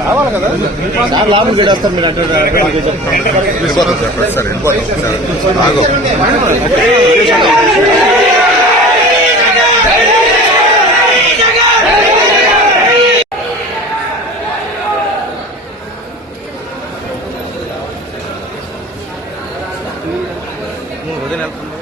రావాలి కదా సార్ లాభం గడేస్తారు మీరు అంటే ప్రతిసారి వెళ్ళిపోతాం సార్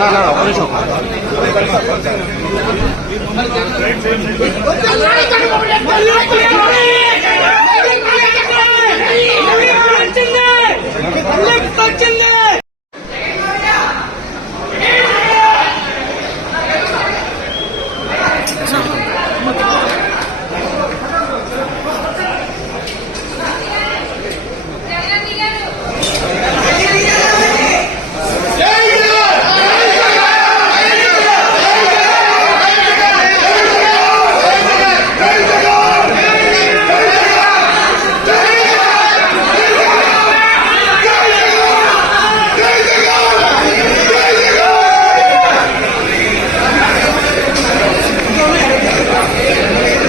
না না ওখানে সব লাইট